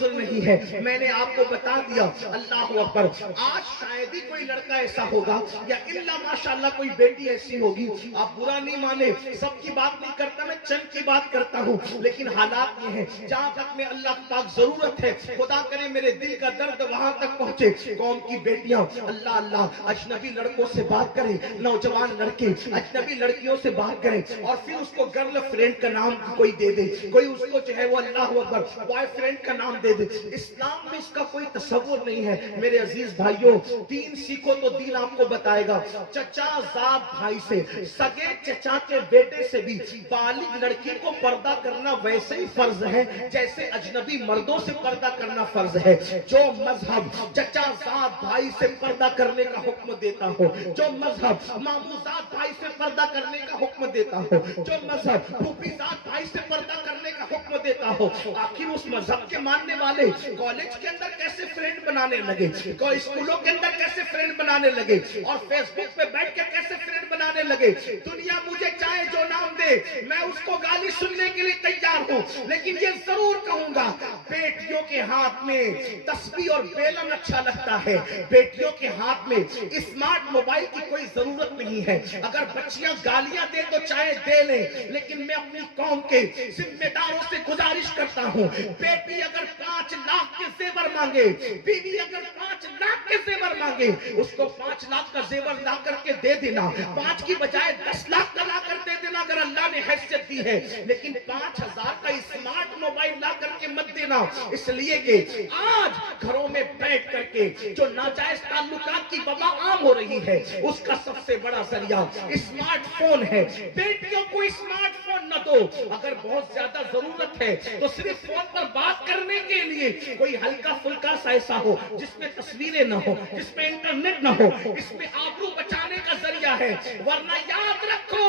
عذر نہیں ہے، میں نے آپ کو بتا دیا۔ اللہ اکبر۔ آج شاید ہی کوئی لڑکا ایسا ہوگا یا الا ماشاءاللہ کوئی بیٹی ایسی ہوگی، آپ برا نہیں مانے، سب کی بات نہیں کرتا، میں چند کی بات کرتا ہوں، لیکن حالات یہ ہیں جہاں تک میں اللہ پاک ضرورت ہے، خدا کرے میرے دل کا درد وہاں تک پہنچے، قوم کی بیٹیاں اللہ اللہ اجنبی لڑکوں سے بات کریں، نوجوان لڑکے اجنبی لڑکیوں سے بات کریں اور پھر اس کو گرل فرینڈ کا نام کوئی دے دے، کوئی اس کو جو ہے وہ اللہ اکبر بوائے فرینڈ کا نام دے دے۔ اسلام میں اس کا کوئی تصور نہیں ہے۔ میرے عزیز بھائیوں، دین سیکھو تو دین آپ کو بتائے گا۔ چچا زاد بھائی سے، سگے چچا کے بیٹے سے بھی بالغ لڑکی کو پردہ کرنا ویسے ہی فرض ہے جیسے اجنبی مردوں سے پردہ کرنا فرض ہے۔ جو مذہب چچا زاد بھائی سے پردہ کرنے کا حکم دیتا ہو، جو مذہب مامو زاد بھائی سے پردہ کرنے کا حکم دیتا ہو، جو مذہب پھوپھی زاد بھائی سے پردہ کرنے کا حکم دیتا ہو، آخر اس مذہب کے ماننے والے کالج کے اندر کیسے فرینڈ بنانے لگے، اسکولوں کے اندر کیسے فرینڈ بنانے لگے، اور فیس بک پہ بیٹھ کے کیسے فرینڈ بنانے لگے۔ دنیا مجھے چاہے جو نام دے، میں اس کو گالی سننے کے لیے تیار ہوں، لیکن یہ ضرور کہوں گا، بیٹیوں کے ہاتھ میں تسبیح اور بیلن اچھا لگتا ہے، بیٹیوں کے ہاتھ میں اسمارٹ موبائل کی کوئی ضرورت نہیں ہے۔ اگر بچیاں گالیاں دے تو چاہے دے لیں، لیکن میں اپنی قوم کے ذمہ داروں سے گزارش کرتا ہوں، بیٹی اگر 5 لاکھ کے زیور مانگے، بیوی اگر 5 لاکھ کے زیور مانگے، اس کو 5 لاکھ کا زیور لا کر کے دے دینا، 5 کی بجائے 10 لاکھ کا لا کر دے دینا اگر اللہ نے حیثیت دی ہے، لیکن 5,000 کا اسمارٹ موبائل لا کر کے مت دینا، اس لیے کہ آج گھروں میں بیٹھ کر کے جو ناجائز تعلقات کی وبا عام ہو رہی ہے، اس کا سب سے بڑا ذریعہ اسمارٹ فون ہے۔ بیٹیوں کو اسمارٹ فون نہ دو، اگر بہت زیادہ ضرورت ہے تو صرف فون پر بات کرنے کے لیے کوئی ہلکا پھلکا سا ایسا ہو جس میں تصویریں نہ ہو، جس میں انٹرنیٹ نہ ہو، اس میں آبرو بچانے کا ذریعہ ہے، ورنہ یاد رکھو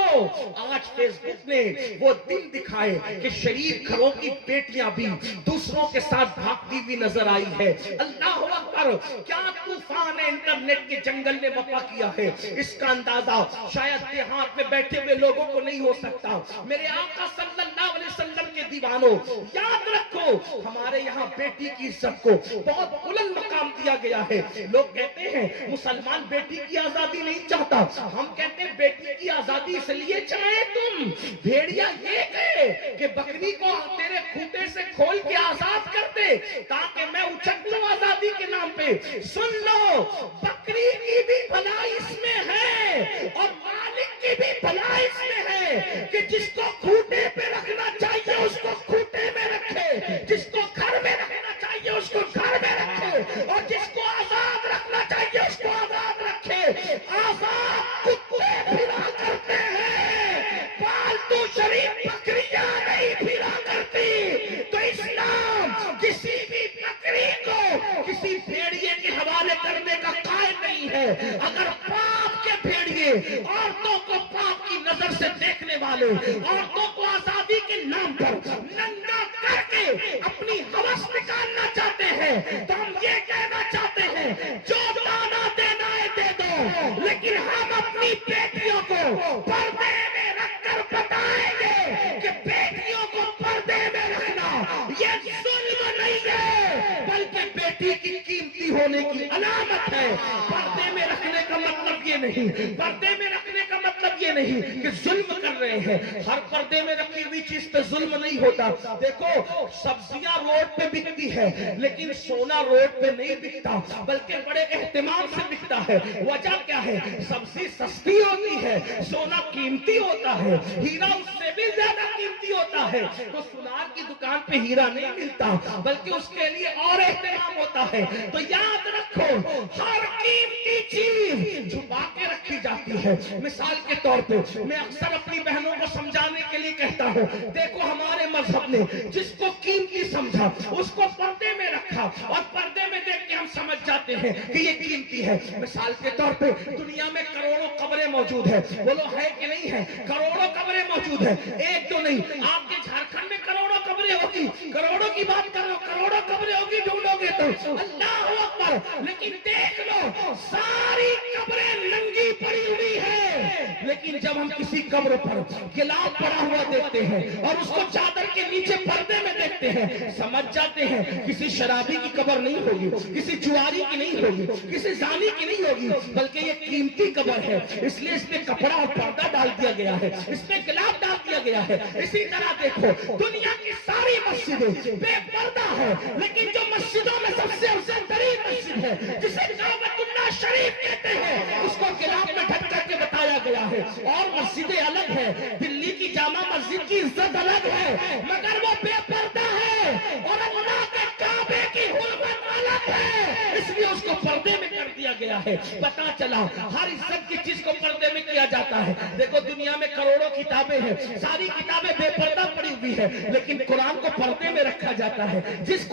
آج فیس بک نے وہ دن دکھائے کہ شریف گھروں کی بیٹیاں بھی دوسروں کے ساتھ بھاگتی ہوئی نظر آئی ہے۔ اللہ اکبر، کیا طوفان انٹرنیٹ کے جنگل نے وفا کیا ہے، اس کا اندازہ شاید دیہات میں بیٹھے ہوئے لوگوں کو نہیں ہو سکتا۔ میرے آقا صلی اللہ علیہ وسلم کے دیوانوں، یاد رکھو ہمارے یہاں بیٹی کی عزت کو بہت بلند مقام دیا گیا ہے۔ لوگ کہتے ہیں مسلمان بیٹی کی آزادی نہیں چاہتا، ہم کہتے ہیں بیٹی کی آزادی اس لیے چاہے تم، بھیڑیا یہ کہے کہ بکری کو تیرے کھوٹے سے کھول کے آزاد کر دے تاکہ میں اچک لوں آزادی کے نام پہ۔ سن لو، بکری کی بھی بھلائی اس میں ہے اور مالک کی بھی بھلائی اس میں ہے کہ جس کو کھوٹے پہ رکھنا چاہیے اس کو کھوٹے میں رکھے، جس کو گھر میں رکھنا چاہیے اس کو گھر میں رکھے، اور جس کو آزاد رکھنا چاہیے اس کو آزاد رکھے۔ آزاد کتے پھرا کرتے ہیں، پالتو شریف بکریاں نہیں پھرا کرتی۔ تو اسلام کسی بھی بکری کو کسی بھیڑیے کے حوالے کرنے کا قائل نہیں ہے۔ اگر پاپ کے بھیڑیے عورتوں کو پاپ کی نظر سے دیکھنے والے، عورتوں کو آزادی کے نام پر ننگا کر کے اپنی ہوس نکالنا چاہتے ہیں تو ہم یہ کہنا چاہتے ہیں جو دانا دینا ہے دے دو، لیکن ہم اپنی بیٹیوں کو پردے میں رکھ کر بتائیں گے کہ بیٹیوں کو پردے میں رکھنا یہ ظلم نہیں ہے بلکہ بیٹی کی قیمتی ہونے کی علامت ہے۔ پردے میں رکھنے کا مطلب یہ نہیں، پردے میں رکھنے کا مطلب یہ نہیں کہ ظلم کر رہے ہیں۔ ہر پردے میں رکھی ہوئی چیز پہ ظلم نہیں ہوتا۔ دیکھو سبزیاں روڈ پہ بکتی ہے لیکن سونا روڈ پہ نہیں بکتا بلکہ بڑے اہتمام سے بکتا ہے۔ وجہ کیا ہے؟ سبزی سستی ہوتی ہے، سونا قیمتی ہوتا ہے، ہیرا اس سے بھی زیادہ قیمتی ہوتا ہے۔ تو سونار کی دکان پہ ہیرا نہیں ملتا بلکہ اس کے لیے اور اہتمام ہوتا ہے۔ تو یاد رکھو ہر قیمتی چیز چھپا کے رکھی جاتی ہے۔ مثال کے طور پہ میں اکثر اپنی بہنوں کو سمجھانے کے لیے کہتا ہوں، دیکھو ہمارے مذہب نے جس کو قیمتی سمجھا اس کو پردے میں رکھا، اور پردے میں دیکھ کے ہم سمجھ جاتے ہیں کہ یہ قیمتی ہے۔ مثال کے طور پہ دنیا میں کروڑوں قبریں موجود ہیں، بولو ہے کہ نہیں ہے؟ کروڑوں قبریں موجود ہیں، ایک تو نہیں، آپ کے جھارکھنڈ میں کروڑوں قبریں ہوگی، کروڑوں کی بات کرو، کروڑوں قبریں ہوگی ڈھونڈو گے تو۔ اللہ اکبر. لیکن دیکھ لو ساری قبریں ننگی پڑی ہوئی ہے، لیکن جب ہم کسی قبر پر گلاب پڑا ہوا دیکھتے ہیں اور اس کو چادر کے نیچے پردے میں دیکھتے ہیں، سمجھ جاتے ہیں کسی شرابی کی قبر نہیں ہوگی، کسی جواری کی نہیں ہوگی، کسی زانی کی نہیں ہوگی، بلکہ یہ قیمتی قبر ہے. اس لیے اس میں کپڑا اور پردہ ڈال دیا گیا ہے، اس میں گلاب ڈال دیا گیا ہے. اسی طرح دیکھو دنیا کی ساری مسجدیں بے پردہ ہے، لیکن جو مسجدوں میں سب سے افضل ترین مسجد ہے جسے کعبۃ اللہ شریف کہتے ہیں، اس کو گلاب میں ڈھک کر کے بتایا گیا ہے. اور مسجدیں الگ ہے، دلی کی جامع مسجد کی عزت الگ ہے، مگر وہ بے پردہ ہے اور اللہ کے کعبے کی حرمت الگ ہے، اس لیے اس کو پردے میں کر دیا گیا ہے. پتا چلا ہر عزت کی چیز کو پردے میں کیا جاتا ہے. دیکھو دنیا میں کروڑوں کتابیں ہیں، ساری کتابیں بے پردہ پڑی ہوئی ہے، لیکن قرآن کو پردے میں رکھا جاتا ہے. جس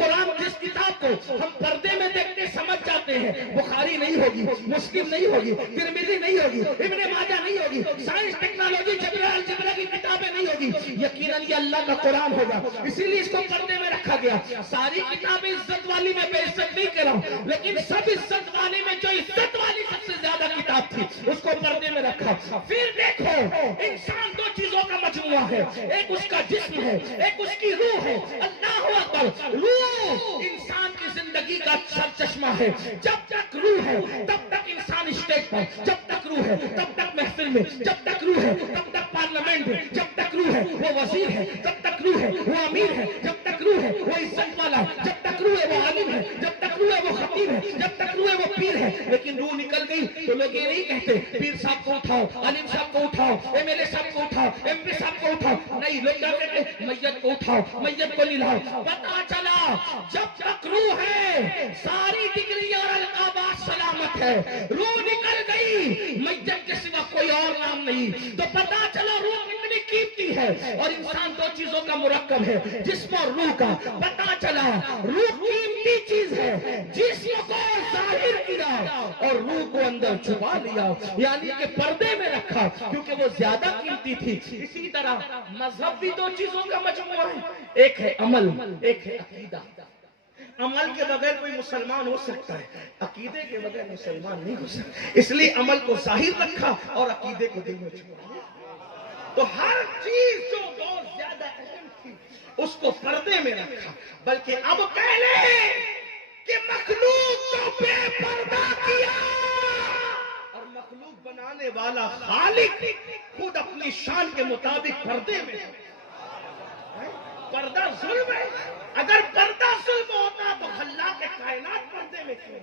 کتاب کو ہم پردے میں دیکھتے سمجھ جاتے ہیں، بخاری نہیں ہوگی، مسلم نہیں ہوگی، ترمذی نہیں ہوگی، ابن ماجہ نہیں ہوگی، سائنس ٹیکنالوجی الجبرا کی کتابیں نہیں ہوگی، یقیناً یہ اللہ کا قرآن ہوگا. اسی لیے اس کو پردے میں رکھا گیا. ساری کتابیں عزت والی میں بے عزت نہیں کر رہا ہوں، لیکن سب عزت والی میں جو عزت والی سب سے زیادہ کتاب تھی اس کو پردے میں رکھا. پھر دیکھو انسان دو چیزوں کا مجموعہ ہے، ایک اس کا جسم ہے، ایک اس کی روح ہے. اللہ اکبر. روح انسان کی زندگی کا سر چشمہ ہے. جب تک روح ہے تب تک انسان اسٹیج پر، جب تک روح ہے تب تک محفل میں، جب تک روح ہے تب تک پارلیمنٹ میں، جب تک روح ہے وہ وزیر ہے، جب تک روح ہے وہ امیر ہے، جب تک روح ہے وہ عزت والا ہے، جب تک روح ہے وہ عالم ہے، جب تک روح ہے وہ خطیب ہے، جب تک روح ہے وہ پیر ہے. لیکن روح نکل گئی تو لوگ یہ نہیں کہتے پیر صاحب کو اٹھاؤ، عالم صاحب کو اٹھاؤ، ایم ایل اے صاحب کو اٹھاؤ، ایم پی صاحب کو اٹھاؤ. نہیں، لوگ کیا کہتے ہیں میت کو اٹھاؤ، میت کو نلاؤ. پتا چلا جب تک روح ہے ساری ڈگریاں اور القابات سلامت ہے. روح نکل گئی میت کے سوا کوئی اور نام نہیں. تو پتا چلا روح کتنی قیمتی ہے. اور انسان دو چیزوں کا مرکب ہے، جسم اور روح کا. پتا چلا روح قیمتی چیز ہے، جسم کو ظاہر کیا اور روح کو اندر چھپا لیا، یعنی کہ پردے میں رکھا کیونکہ وہ زیادہ قیمتی تھی. اسی طرح مذہب بھی دو چیزوں کا مجموعہ ہے، ایک ہے عمل، ایک ہے عقیدہ. عمل کے بغیر کوئی مسلمان ہو سکتا ہے، عقیدے کے بغیر مسلمان نہیں ہو سکتا. اس لیے عمل کو ظاہر رکھا اور عقیدے کو دل میں چھپایا. تو ہر چیز جو بہت زیادہ اہم تھی اس کو پردے میں رکھا. بلکہ اب کہہ لیں کہ مخلوق کو بے پردہ کیا، اور مخلوق بنانے والا خالق خود اپنی شان کے مطابق پردے میں. پردہ ظلم ہے. اگر پردہ ظلم ہوتا تو خلاق کائنات پردے میں کیوں؟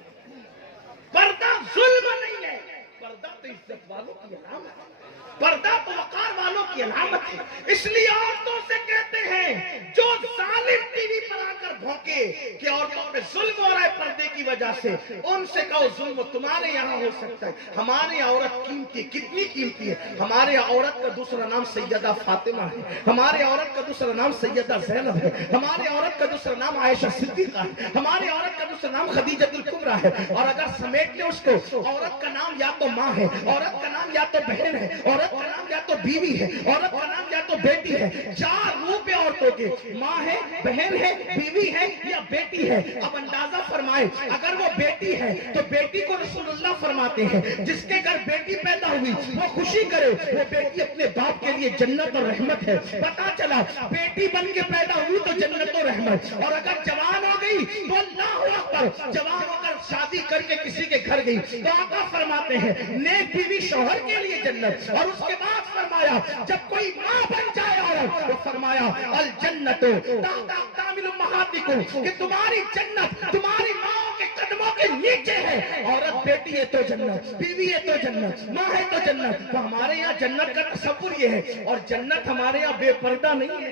پردہ ظلم نہیں ہے، پردہ تو عزت والوں کی علامت ہے، پردہ تو وقار والوں کی علامت ہے. اس لیے عورتوں سے کہتے ہیں جو ظالم ٹی وی پر آ کر بھونکے کہ عورتوں پہ ظلم ہو رہا ہے پردے کی وجہ سے، ان سے کہو ظلم تمہارے یہاں ہو سکتا ہے، ہمارے عورت قیمتی، کتنی قیمتی ہے. ہمارے عورت کا دوسرا نام سیدہ فاطمہ ہے، ہمارے عورت کا دوسرا نام سیدہ زینب ہے، ہمارے عورت کا دوسرا نام عائشہ صدیقہ ہے، ہماری عورت کا دوسرا نام خدیجہ الکبریٰ ہے. اور اگر سمیٹ لیں اس کو، عورت کا نام یا تو ماں ہے، عورت کا نام یا تو بہن ہے، عورت کا نام یا تو بیوی ہے، عورت کا نام یا تو بیٹی ہے. چار روپ عورتوں کے، ماں ہے، بہن ہے، بیوی ہے یا بیٹی ہے. اب اندازہ فرمائے اگر وہ بیٹی ہے تو بیٹی کو رسول اللہ فرماتے ہیں جس کے گھر بیٹی پیدا ہوئی وہ خوشی کرے، وہ بیٹی اپنے باپ کے لیے جنت اور رحمت ہے. پتا چلا بیٹی بن کے پیدا ہوئی تو جنت اور رحمت، اور اگر جوان ہو گئی تو اللہ اکبر، جوان ہو کر شادی کر کے کسی کے گھر گئی تو آقا فرماتے ہیں نیک بیوی شوہر کے لیے جنت. اور اس کے بعد فرمایا جب کوئی ماں بن جائے عورت تو فرمایا الجنت تحت اقدام امہاتکم، کہ تمہاری جنت تمہاری ماں کے قدموں کے نیچے ہے. عورت بیٹی ہے تو جنت، بیوی ہے تو جنت، ماں ہے تو جنت. تو ہمارے یہاں جنت کا تصور یہ ہے، اور جنت ہمارے یہاں بے پردہ نہیں ہے.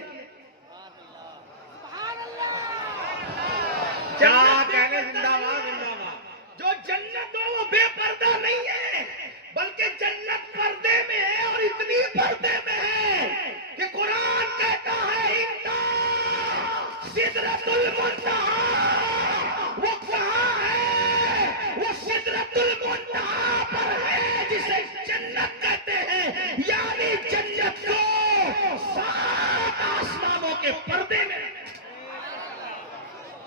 جو جنت ہو وہ بے پردہ نہیں ہے، بلکہ جنت پردے میں ہے، اور اتنی پردے میں ہے کہ قرآن کہتا ہے سدرۃ المنتہا. وہ کہاں ہے؟ وہ سدرۃ المنتہا پر ہے جسے جنت کہتے ہیں، یعنی جنت کو 7 آسمانوں کے پردے میں.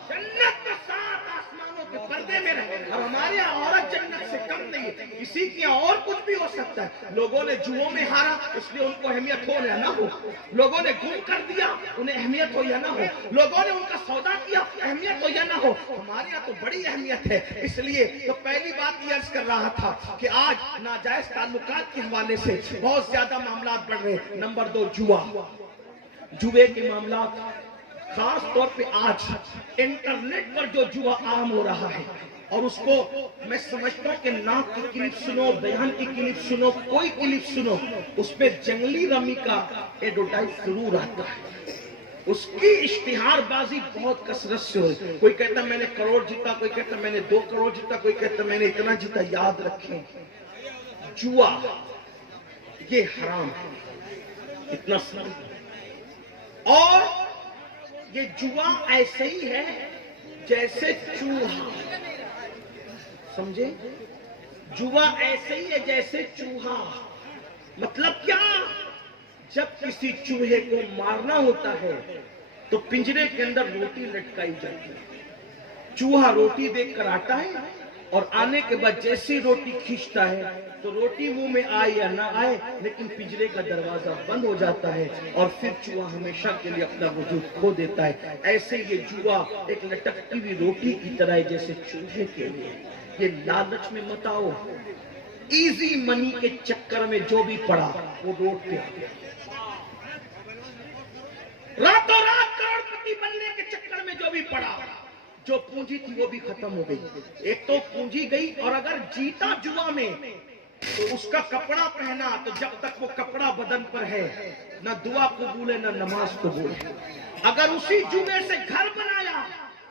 جنت کو 7 آسمانوں کے پردے پردے میں رہے، اور ہمارے یہاں عورت جنت سے کم نہیں ہے، کسی کے یہاں اور کچھ بھی ہو سکتا ہے۔ لوگوں نے جوؤں میں ہارا اس لیے ان کو اہمیت ہو یا نہ ہو، لوگوں نے گم کر دیا انہیں اہمیت ہو یا نہ ہو، لوگوں نے ان کا سودا کیا اہمیت ہو یا نہ ہو، ہمارے یہاں تو بڑی اہمیت ہے۔ اس لیے تو پہلی بات یہ عرض کر رہا تھا کہ آج ناجائز تعلقات کے حوالے سے بہت زیادہ معاملات بڑھ رہے ہیں۔ نمبر 2 جوا، جوے کے معاملات، خاص طور پہ آج انٹرنیٹ پر جو جوا عام ہو رہا ہے، اور اس کو میں سمجھتا ہوں کہ ناک کی کلپ سنو، بیان کی کلپ سنو، کوئی کلپ سنو، اس پہ جنگلی رمی کا ایڈورٹائز ضرور آتا ہے، اس کی اشتہار بازی بہت کثرت سے ہوئی۔ کوئی کہتا میں نے کروڑ جیتا، کوئی کہتا میں نے 2 کروڑ جیتا، کوئی کہتا میں نے اتنا جیتا۔ یاد رکھیں جوا یہ حرام ہے، اتنا سمجھ، اور یہ جوا ایسے ہی ہے جیسے چوہا، سمجھے؟ جوا ایسے ہی ہے جیسے چوہا۔ مطلب کیا؟ جب کسی چوہے کو مارنا ہوتا ہے تو پنجرے کے اندر روٹی لٹکائی جاتی ہے، چوہا روٹی دیکھ کر آتا ہے، اور آنے کے بعد جیسی روٹی کھینچتا ہے تو روٹی منہ میں آئے یا نہ آئے لیکن پنجرے کا دروازہ بند ہو جاتا ہے، اور پھر چوہا ہمیشہ کے لیے اپنا وجود کھو دیتا ہے۔ ایسے یہ جوا ایک لٹکتی ہوئی روٹی کی طرح ہے جیسے چوہے کے لیے۔ یہ لالچ میں مت آؤ، ایزی منی کے چکر میں جو بھی پڑا وہ روڈ پہ آ گیا، راتوں رات کروڑپتی بننے کے چکر میں جو بھی پڑا، جو پونجی تھی وہ بھی ختم ہو گئی۔ ایک تو پونجی گئی، اور اگر جیتا جوا میں تو اس کا کپڑا پہنا تو جب تک وہ کپڑا بدن پر ہے نہ دعا قبول ہے نہ نماز قبول ہے۔ اگر اسی جوے سے گھر بنایا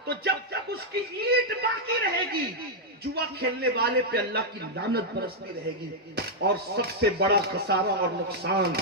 تو جب تک اس کی اینٹ باقی رہے گی جوا کھیلنے والے پہ اللہ کی لعنت برستی رہے گی۔ اور سب سے بڑا خسارہ اور نقصان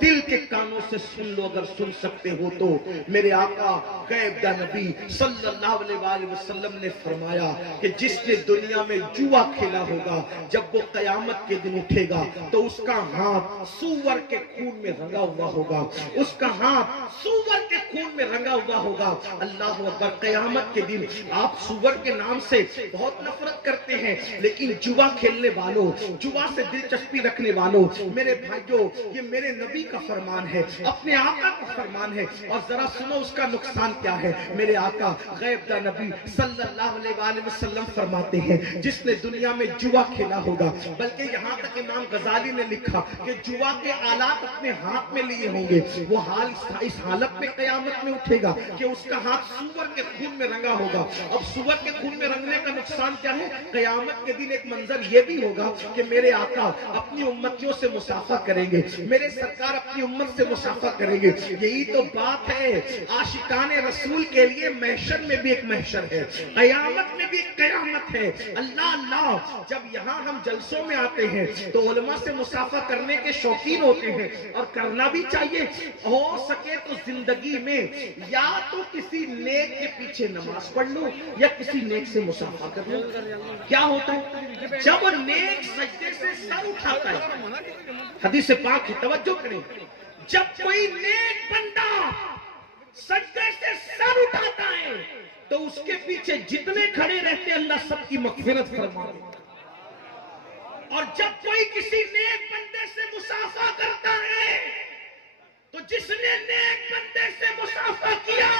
دل کے کانوں سے سن لو، اگر سن سکتے ہو تو، میرے آقا غیب دا نبی صلی اللہ علیہ وآلہ وسلم نے فرمایا کہ جس نے دنیا میں جوا کھیلا ہوگا جب وہ قیامت کے دن اٹھے گا تو اس کا ہاتھ سور کے خون میں رنگا ہوا ہوگا، اس کا ہاتھ سور کے خون میں رنگا ہوا ہوگا۔ اللہ اکبر! قیامت کے دن آپ سور کے نام سے بہت نفرت کرتے ہیں، لیکن جوا کھیلنے والوں، جوا سے دلچسپی رکھنے والوں، میرے بھائیوں، یہ میرے نبی کا فرمان ہے، اپنے آقا کا فرمان ہے، اور ذرا سنو اس کا نقصان کیا ہے۔ میرے آقا غیب دا نبی صلی اللہ علیہ وآلہ وسلم فرماتے ہیں جس نے دنیا میں جوا کھیلا ہوگا، بلکہ یہاں تک امام غزالی نے لکھا کہ جوا کے آلات اپنے ہاتھ میں لیے ہوں گے، وہ حال اس حالت میں قیامت میں اٹھے گا کہ اس کا ہاتھ سور کے خون میں رنگا ہوگا۔ اب سور کے خون میں رنگنے کا نقصان کیا ہے؟ قیامت کے دن ایک منظر یہ بھی ہوگا کہ میرے آقا اپنی امتیوں سے مصافحہ کریں گے، میرے سرکار اپنی امت سے مصافحہ کریں گے۔ یہی تو بات ہے، عاشقان رسول کے لیے محشر میں بھی ایک محشر ہے، قیامت میں بھی ایک قیامت ہے۔ اللہ اللہ! جب یہاں ہم جلسوں میں آتے ہیں تو علماء سے مصافحہ کرنے کے شوقین ہوتے ہیں، اور کرنا بھی چاہیے، ہو سکے تو زندگی میں یا تو کسی نیک کے پیچھے نماز پڑھ لو یا کسی نیک سے مصافحہ کر لو۔ کیا ہوتا ہے جب نیک سجدے سے سر اٹھاتا ہے؟ حدیث پاک کی توجہ کریں، جب کوئی نیک بندہ سجدے سے سر اٹھاتا ہے تو اس کے پیچھے جتنے کھڑے رہتے ہیں اللہ سب کی مغفرت فرما دیتا ہے، اور جب کوئی کسی نیک بندے سے مصافحہ کرتا ہے تو جس نے نیک بندے سے مصافحہ کیا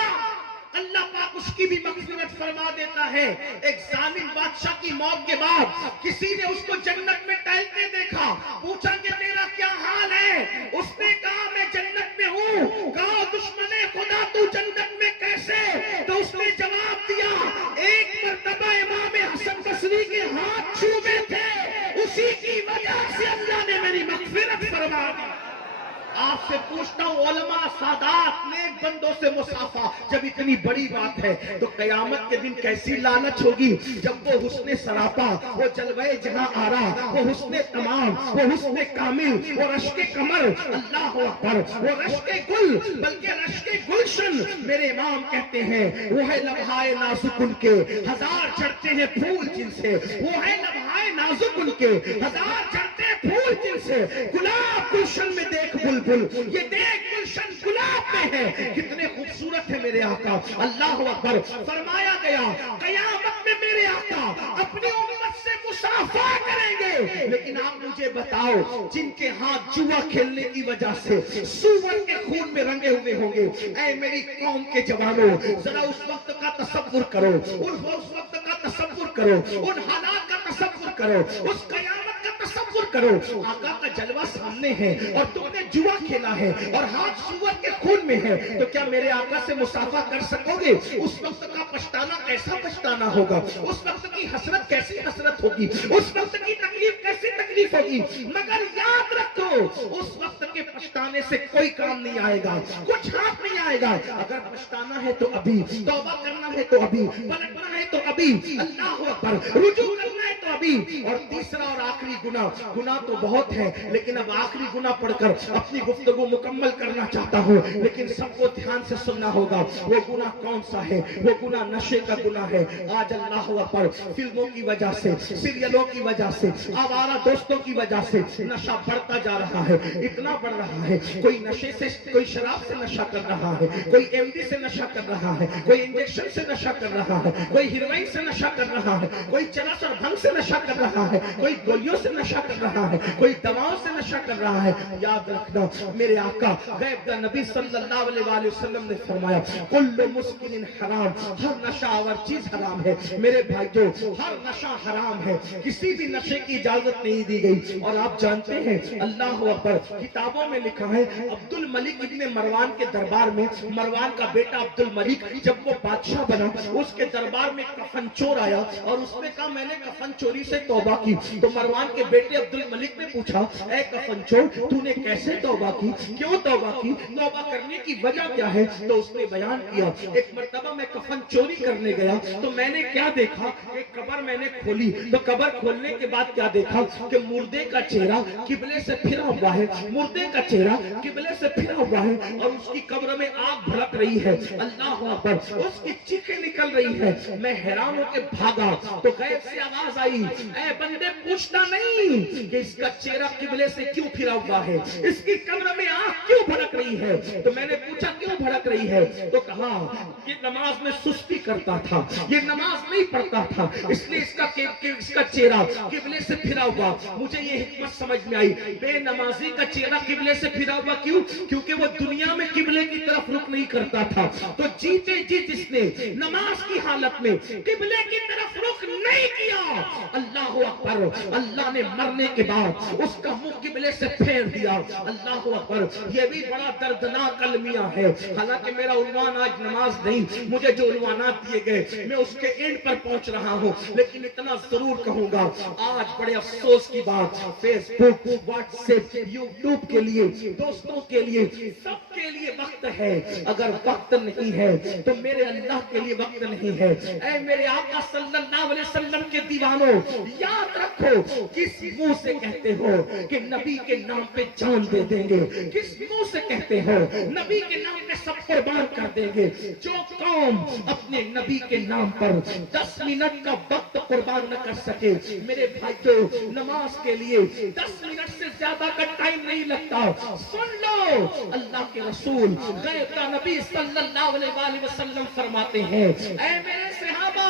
اللہ پاک اس کی بھی مغفرت فرما دیتا ہے۔ ایک ظالم بادشاہ کی موت کے بعد کسی نے اس کو جنت میں ٹہلتے دیکھا، پوچھا کہ تیرا کیا حال ہے؟ اس نے کہا میں جنت میں ہوں۔ کہا دشمن خدا تو جنت میں کیسے؟ تو اس نے جواب دیا ایک مرتبہ امام حسن بصری کے ہاتھ چھوئے تھے، اسی کی وجہ سے اللہ نے میری مغفرت فرما دی۔ آپ سے پوچھتا ہوں علماء سادات نیک بندوں سے مصافحہ جب اتنی بڑی بات ہے تو قیامت کے دن کیسی لعنت ہوگی جب وہ حسن سراپا، وہ جلوہ جہاں آرا، وہ حسن تمام، وہ حسن کامل، وہ رشک کمر، اللہ اکبر، وہ رشک گل، بلکہ رشک گلشن۔ میرے امام کہتے ہیں وہ ہے لمحائے نازک ان کے ہزار چڑھتے ہیں پھول جن سے، وہ ہے لمحائے نازک ان کے ہزار چڑھتے ہیں پھول جن سے، گلاب گلشن میں دیکھ بلبل، یہ دیکھ گلشن گلاب میں ہے، کتنے خوبصورت ہے میرے آقا۔ اللہ اکبر! فرمایا گیا قیامت میں میرے آقا لیکن آپ مجھے بتاؤ جن کے ہاتھ جوا کھیلنے کی وجہ سے سور کے خون میں رنگے ہوئے ہوں گے، اے میری قوم کے جوانوں ذرا اس وقت کا تصور کرو، اس وقت کا تصور کرو، ان حالات کا تصور کرو، اس قیامت کا تصور کرو۔ آقا کا جلوہ سامنے ہے اور تم نے جوا کھیلا ہے اور ہاتھ سور کے خون میں ہے، تو کیا میرے آقا سے مصافحہ کر سکو گے؟ اس وقت کا پچھتانا کیسا پچھتانا ہوگا، اس وقت کی حسرت کیسی حسرت ہوگی، اس وقت کی تکلیف کیسی تکلیف ہوگی۔ مگر یاد رکھو اس وقت کے پچھتانے سے کوئی کام نہیں آئے گا، کچھ ہاتھ نہیں آئے گا۔ اگر پچھتانا ہے تو ابھی، توبہ کرنا ہے تو ابھی، پلٹنا ہے تو ابھی، اللہ اکبر، رجوع کرنا ہے تو ابھی۔ اور تیسرا اور آخری گناہ تو بہت ہے، لیکن اب آخری گناہ پڑھ کر اپنی گفتگو مکمل کرنا چاہتا ہوں، لیکن سب کو دھیان سے سننا ہوگا۔ وہ گناہ کون سا ہے؟ وہ گناہ نشے کا گناہ ہے۔ آج اللہ اکبر، فلموں کی وجہ سے، سیریلوں کی وجہ سے، آوارہ دوستوں کی وجہ سے نشہ بڑھتا جا رہا ہے، اتنا بڑھ رہا ہے۔ کوئی نشے سے، کوئی شراب سے نشہ کر رہا ہے، کوئی ایم ڈی سے نشہ کر رہا ہے، کوئی انجیکشن سے نشہ کر رہا ہے، کوئی ہیروئن سے نشہ کر رہا ہے، کوئی چرس اور بھنگ سے نشہ کر رہا ہے، کوئی گولیوں سے نشہ کر رہا ہے، کوئی دواؤں سے نشہ کر رہا ہے۔ یاد رکھنا، میرے آقا غیب دا نبی صلی اللہ علیہ وآلہ وسلم نے فرمایا کل مسکن حرام، ہر نشہ آور چیز حرام ہے۔ میرے بھائیو، ہر نشہ حرام ہے، کسی بھی نشے کی اجازت نہیں دی گئی۔ اور آپ جانتے ہیں اللہ اکبر، کتابوں میں لکھا ہے عبد الملک ابن مروان کے دربار میں، مروان کا بیٹا عبد الملک جب وہ بادشاہ بنا، اس کے دربار میں کفن چور آیا اور اس نے کہا میں نے کفن چوری سے توبہ کی۔ تو مروان کے بیٹے عبد الملک نے پوچھا اے کفن چور، تو نے کیسے توبہ کی، کیوں توبہ کی، توبہ کرنے کی وجہ کیا ہے؟ تو اس نے بیان کیا ایک مرتبہ میں کفن چوری کرنے گیا تو میں نے کیا دیکھا، ایک قبر میں نے کھولی تو قبر کھولنے کے بعد کیا دیکھا کہ مردے کا چہرہ قبلے سے پھرا ہوا ہے، مردے کا چہرہ قبلے سے پھرا ہوا ہے اور اس کی قبر میں آگ بھڑک رہی ہے، اللہ اکبر، اس کی چیخیں نکل رہی ہے۔ میں حیران ہو کے بھاگا تو غیب سے آواز آئی اے بندے پوچھتا نہیں کہ اس کا چہرہ قبلے سے کیوں پھرا ہوا ہے، اس کی قبر میں آگ کیوں بھڑک رہی ہے؟ تو میں نے پوچھا کیوں بھڑک رہی ہے؟ تو کہا یہ نماز میں سستی کرتا تھا، یہ نماز نہیں پڑھتا تھا، اس لیے اس کا چہرہ قبلے سے پھرا ہوا۔ مجھے یہ حکمت سمجھ میں آئی، بے نمازی کا چہرہ قبلے سے پھرا ہوا کیوں؟ کیونکہ وہ دنیا میں قبلے کی طرف رخ نہیں کرتا تھا۔ تو جیتے جی جس نے نماز کی حالت میں قبلے کی طرف رخ نہیں کیا، اللہ اکبر، اللہ نے مرنے کے بعد اس کا منہ قبلے سے پھیر دیا، اللہ اکبر۔ یہ بھی بڑا دردناک المیہ ہے، حالانکہ میرا عنوان آج نماز نہیں، مجھے جو عنوانات دیے گئے میں اس کے اینڈ پر پہنچ رہا ہوں، لیکن اتنا ضرور کہوں گا آج بڑے افسوس کی بات، فیس بک، واٹس ایپ، یوٹیوب کے لیے، دوستوں کے لیے، سب کے لیے وقت ہے، اگر وقت نہیں ہے تو میرے اللہ کے لیے وقت نہیں ہے۔ اے میرے آقا صلی اللہ علیہ وسلم کے دیوانوں، یاد رکھو کس منہ سے کہتے ہو کہ نبی کے نام پہ جان دے دیں گے، کس منہ سے کہتے ہو نبی کے نام پہ سب قربان کر دیں گے؟ جو قوم اپنے نبی کے نام پر 10 منٹ کا وقت قربان نہ کر سکے، میرے بھائیو نماز کے لیے 10 منٹ سے زیادہ کا ٹائم نہیں لگتا۔ سن لو، اللہ کے رسول غیب کا نبی صلی اللہ علیہ وآلہ وسلم فرماتے ہیں اے میرے صحابہ،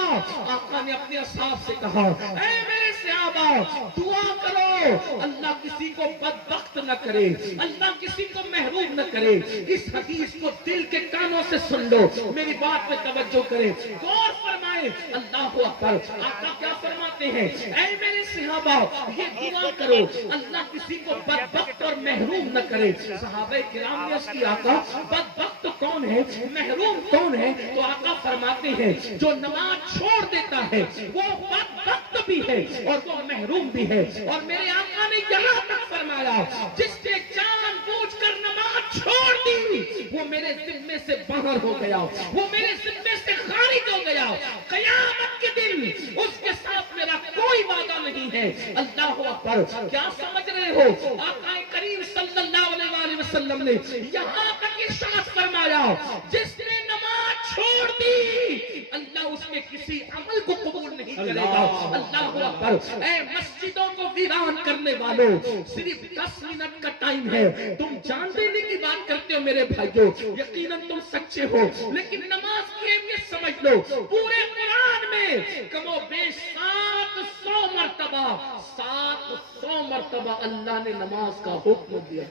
آقا نے اپنے اصحاب سے کہا اے میرے صحابہ دعا کرو اللہ کسی کو بدبخت نہ کرے، اللہ کسی کو محروم نہ کرے۔ اس حدیث کو دل کے کانوں سے سن لو، میری بات پہ توجہ کریں، غور فرمائیں، اللہ اکبر۔ آقا کیا فرماتے ہیں اے میرے صحابہ یہ دعا کرو اللہ کسی کو بدبخت اور محروم نہ کرے۔ صحابہ کرام نے اس کی آقا بدبخت کون ہے، محروم کون ہے؟ تو آقا فرماتے ہیں جو نماز چھوڑ دیتا ہے وہ بدبخت بھی ہے اور وہ محروم بھی ہے۔ اور میرے آقا نے یہاں تک فرمایا جس نے جان بوجھ کر نماز چھوڑ دی وہ میرے ذمے سے باہر ہو گیا، وہ میرے ذمے سے خارج ہو گیا، قیامت کے دن اس کے ساتھ میرا کوئی وعدہ نہیں ہے۔ اللہ اکبر، کیا سمجھ رہے ہو؟ آقا کریم صلی اللہ علیہ وآلہ وسلم نے یہاں تک ارشاد فرمایا جس نے نماز چھوڑ دی اللہ اس کے کسی عمل کو قبول نہیں کرے گا۔ اللہ اکبر، اے مسجدوں کو ویران کرنے والوں، صرف 10 منٹ کا ٹائم ہے، تم جان دینے کی بات کرتے ہو میرے بھائیوں، یقیناً تم سچے ہو، لیکن نماز کی اہمیت سمجھ لو۔ پورے قرآن میں کم و بیش 700 مرتبہ مرتبہ 700 مرتبہ اللہ نے نماز کا حکم دیا.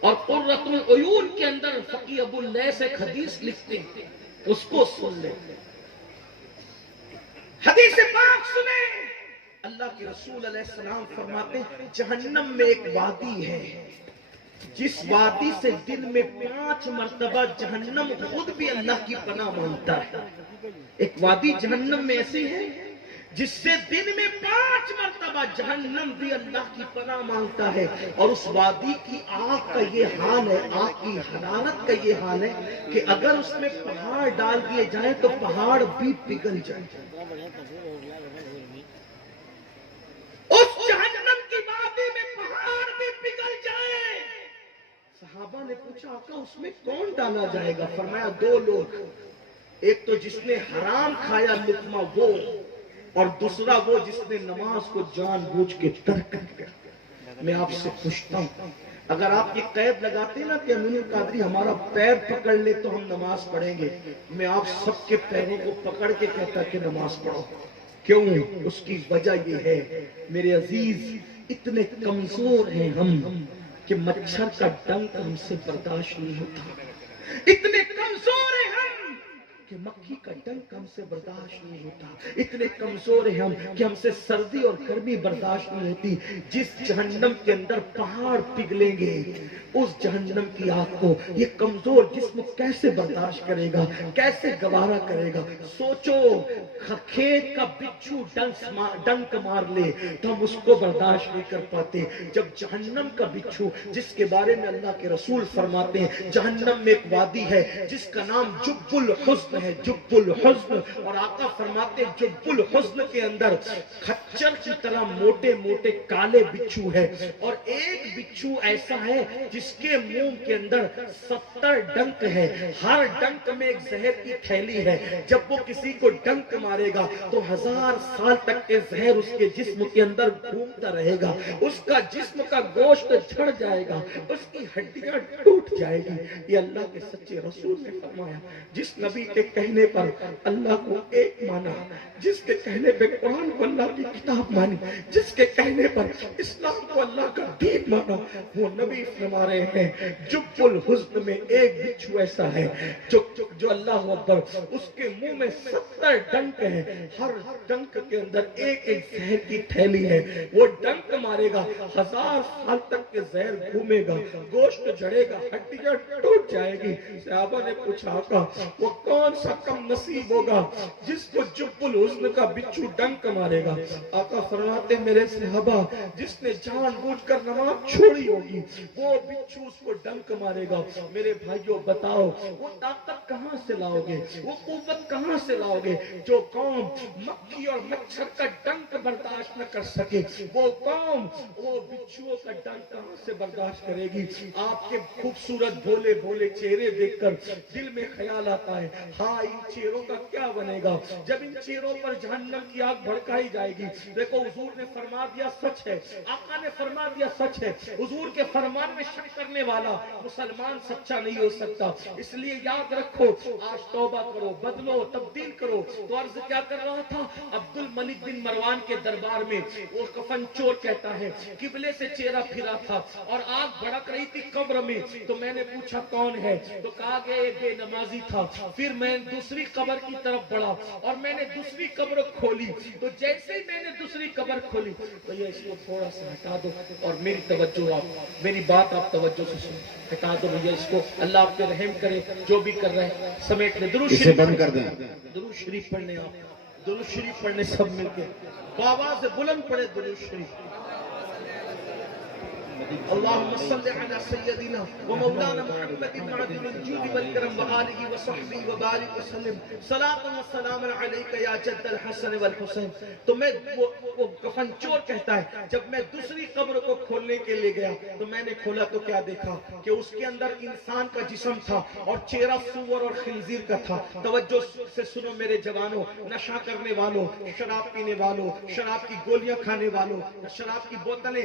اور قرۃ العیون کے اندر فقی ابو اللیث ایک حدیث لکھتے ہیں, اس کو سن لیں. حدیث پاک سنیں. اللہ کے رسول علیہ السلام فرماتے ہیں جہنم میں ایک وادی ہے, جس وادی سے دن میں 5 مرتبہ جہنم خود بھی اللہ کی پناہ مانگتا ہے. ایک وادی جہنم میں ایسی ہے جس سے دن میں 5 مرتبہ جہنم بھی اللہ کی پناہ مانگتا ہے. اور اس وادی کی آگ کا یہ حال ہے, آگ کی حرارت کا یہ حال ہے کہ اگر اس میں پہاڑ ڈال دیے جائیں تو پہاڑ بھی پگھل جائیں. اس جہنم کی وادی میں پہاڑ بھی پگھل جائیں. صحابہ نے پوچھا آقا اس میں کون ڈالا جائے گا؟ فرمایا 2 لوگ, ایک تو جس نے حرام کھایا لقمہ وہ, اور دوسرا وہ جس نے نماز کو جان بوجھ کے ترک کر دیا. میں آپ سے پوچھتا ہوں, اگر آپ یہ قید لگاتے نا کہ امین القادری ہمارا پیر پکڑ لے تو ہم نماز پڑھیں گے, میں آپ سب کے پیروں کو پکڑ کے کہتا کہ نماز پڑھو. کیوں؟ اس کی وجہ یہ ہے میرے عزیز, اتنے کمزور ہیں ہم کہ مچھر کا ڈنک ہم سے برداشت نہیں ہوتا. اتنے کمزور ہیں ہم کہ مکھی کا ڈنک ہم سے برداشت نہیں ہوتا. اتنے کمزور ہیں ہم کہ ہم سے سردی اور گرمی برداشت نہیں ہوتی. جس جہنم کے اندر پہاڑ پگھلیں گے, اس جہنم کی آگ کو یہ کمزور جسم کیسے برداشت کرے گا, کیسے گوارا کرے گا؟ سوچو, کھیت کا بچھو ڈنک مار لے تو ہم اس کو برداشت نہیں کر پاتے. جب جہنم کا بچھو, جس کے بارے میں اللہ کے رسول فرماتے ہیں جہنم میں ایک وادی ہے جس کا نام جب الحزن ہے, جب الحزن, اور آقا فرماتے ہیں جب الحزن کے اندر کھچر کی طرح موٹے موٹے کالے بچھو ہے, اور ایک بچھو ایسا ہے جس کے منہ کے اندر 70 ڈنک ہے. ہر ڈنک میں ایک زہر کی تھیلی ہے. جب وہ کسی کو ڈنک مارے گا تو 1000 سال تک کے زہر اس کے جسم کے اندر گھومتا رہے گا. اس کا جسم کا گوشت جھڑ جائے گا, اس کی ہڈیاں ٹوٹ جائے گی. یہ اللہ کے سچے رسول نے فرمایا. جس نبی کے کہنے پر اللہ کو ایک مانا, جس کے کہنے پہ قرآن کو اللہ کی کتاب مانی, جس کے کہنے پر اسلام کو اللہ کا دین مانا, وہ نبی فرما رہے ہیں جب الحزن میں ایک بچھو ایسا ہے جو اللہ اکبر, اس کے منہ میں 70 ڈنک ہے. ہر ڈنک کے اندر ایک ایک زہر کی تھیلی ہے. وہ ڈنک مارے گا 1000 سال تک کے زہر گھومے گا, گوشت جھڑے گا, ہڈیاں ٹوٹ جائے گی. صحابہ نے پوچھا آقا وہ کون سا کم نصیب ہوگا جس کو جب الحزن کا بچھو ڈنک مارے گا؟ آقا فرماتے میرے صحابہ جس نے جان بوجھ کر نماز چھوڑی ہوگی وہ بچھو اس کو ڈنک مارے گا. میرے بھائیوں بتاؤ وہ طاقت کہاں سے لاؤ گے, وہ قوت کہاں سے لاؤ گے؟ جو قوم مکھی اور مچھر کا ڈنک برداشت نہ کر سکے, وہ قوم وہ بچھوؤں کا ڈنک کہاں سے برداشت کرے گی؟ آپ کے خوبصورت بھولے بھولے چہرے دیکھ کر دل میں خیال آتا ہے ہاں ان چہروں کا کیا بنے گا جب ان چہروں پر جہنم کی آگ بھڑکائی جائے گی. دیکھو حضور نے فرما دیا سچ ہے, آقا نے فرما دیا سچ ہے. حضور کے فرمان میں شک کرنے والا مسلمان سچا نہیں ہو سکتا. اس لیے یاد رکھو, آج توبہ کرو, بدلو, تبدیل کرو. تو عرض کیا کر رہا تھا, عبد الملک بن مروان کے دربار میں وہ کفن چور کہتا ہے قبلے سے چہرہ پھرا تھا اور آگ بھڑک رہی تھی قبر میں. تو میں نے پوچھا کون ہے, تو کہا کہ یہ بے نمازی تھا. پھر میں دوسری قبر کی طرف بڑھا اور میں نے دوسری قبر کھولی. تو جیسے ہی میں نے دوسری قبر کھولی تو یہ اس کو تھوڑا سا ہٹا دو اور میری توجہ, آپ میری بات آپ توجہ سے سنیں, ہٹا دو بھیا اس کو. اللہ آپ پہ رحم کرے, جو بھی کر رہے ہیں سمیٹ لیں. درود شریف بند کر دیں, درود شریف پڑھنے, آپ درود شریف پڑھنے سب مل کے آواز بلند پڑھے درود شریف. اللهم صل على سيدنا ومولانا محمد معدن الجود والكرم وآله وصحبه وبارك وسلم صلاة وسلام عليك يا جد الحسن والحسين. تو میں وہ کفن چور کہتا ہے جب میں دوسری قبر کو کھولنے کے لیے گیا تو میں نے کھولا تو کیا دیکھا کہ اس کے اندر انسان کا جسم تھا اور چہرہ سور اور خنزیر کا تھا. توجہ سے سنو میرے جوانوں, نشہ کرنے والوں, شراب پینے والوں, شراب کی گولیاں کھانے والوں, شراب کی بوتلیں